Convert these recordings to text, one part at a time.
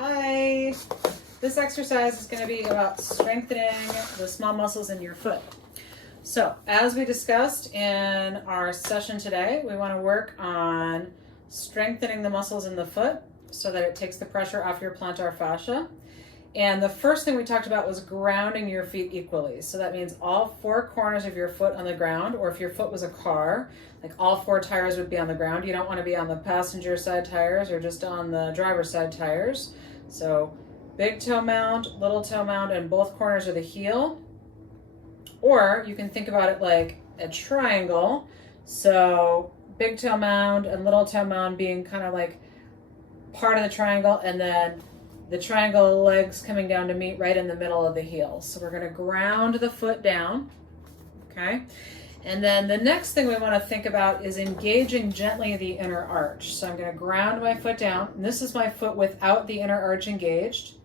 Hi. This exercise is going to be about strengthening the small muscles in your foot. So, as we discussed in our session today, we want to work on strengthening the muscles in the foot so that it takes the pressure off your plantar fascia. And the first thing we talked about was grounding your feet equally. So that means all four corners of your foot on the ground, or if your foot was a car, like all four tires would be on the ground. You don't want to be on the passenger side tires or just on the driver's side tires. So big toe mound, little toe mound, and both corners of the heel. Or you can think about it like a triangle. So big toe mound and little toe mound being kind of like part of the triangle, and then the triangle legs coming down to meet right in the middle of the heel. So we're going to ground the foot down, okay? And then the next thing we want to think about is engaging gently the inner arch. So I'm going to ground my foot down. And this is my foot without the inner arch engaged.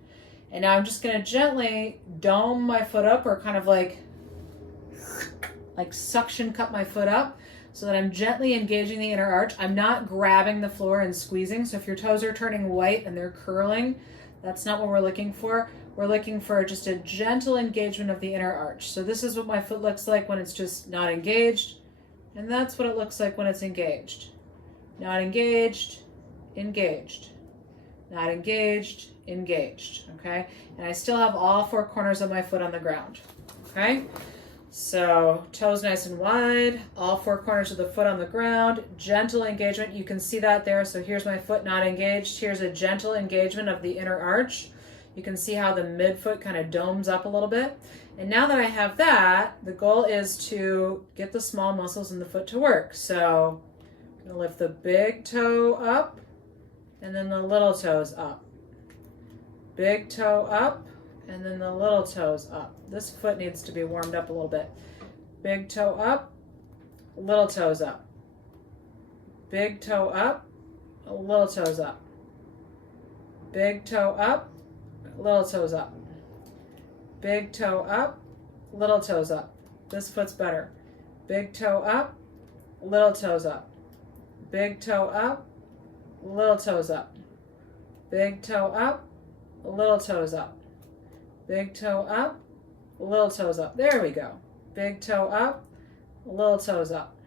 And now I'm just going to gently dome my foot up, or kind of like suction cup my foot up, so that I'm gently engaging the inner arch. I'm not grabbing the floor and squeezing. So if your toes are turning white and they're curling, that's not what we're looking for. We're looking for just a gentle engagement of the inner arch. So this is what my foot looks like when it's just not engaged. And that's what it looks like when it's engaged. Not engaged, engaged. Not engaged, engaged, okay? And I still have all four corners of my foot on the ground, okay? So toes nice and wide, all four corners of the foot on the ground, gentle engagement. You can see that there. So here's my foot not engaged. Here's a gentle engagement of the inner arch. You can see how the midfoot kind of domes up a little bit. And now that I have that, the goal is to get the small muscles in the foot to work. So I'm going to lift the big toe up and then the little toes up. Big toe up and then the little toes up. This foot needs to be warmed up a little bit. Big toe up, little toes up. Big toe up, little toes up. Big toe up, little toes up. Big toe up, little toes up. This foot's better. Big toe up, little toes up. Big toe up, little toes up. Big toe up, little toes up. Big toe up, little toes up. There we go. Big toe up, little toes up.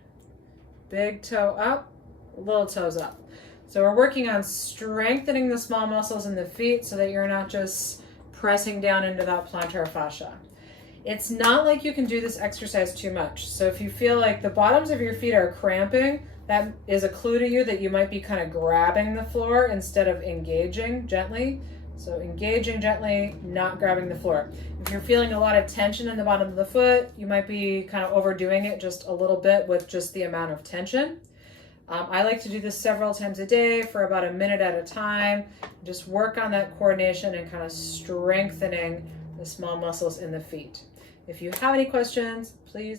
Big toe up, little toes up. So we're working on strengthening the small muscles in the feet so that you're not just pressing down into that plantar fascia. It's not like you can do this exercise too much. So if you feel like the bottoms of your feet are cramping, that is a clue to you that you might be kind of grabbing the floor instead of engaging gently. So engaging gently, not grabbing the floor. If you're feeling a lot of tension in the bottom of the foot, you might be kind of overdoing it just a little bit with just the amount of tension. I like to do this several times a day for about a minute at a time. Just work on that coordination and kind of strengthening the small muscles in the feet. If you have any questions, please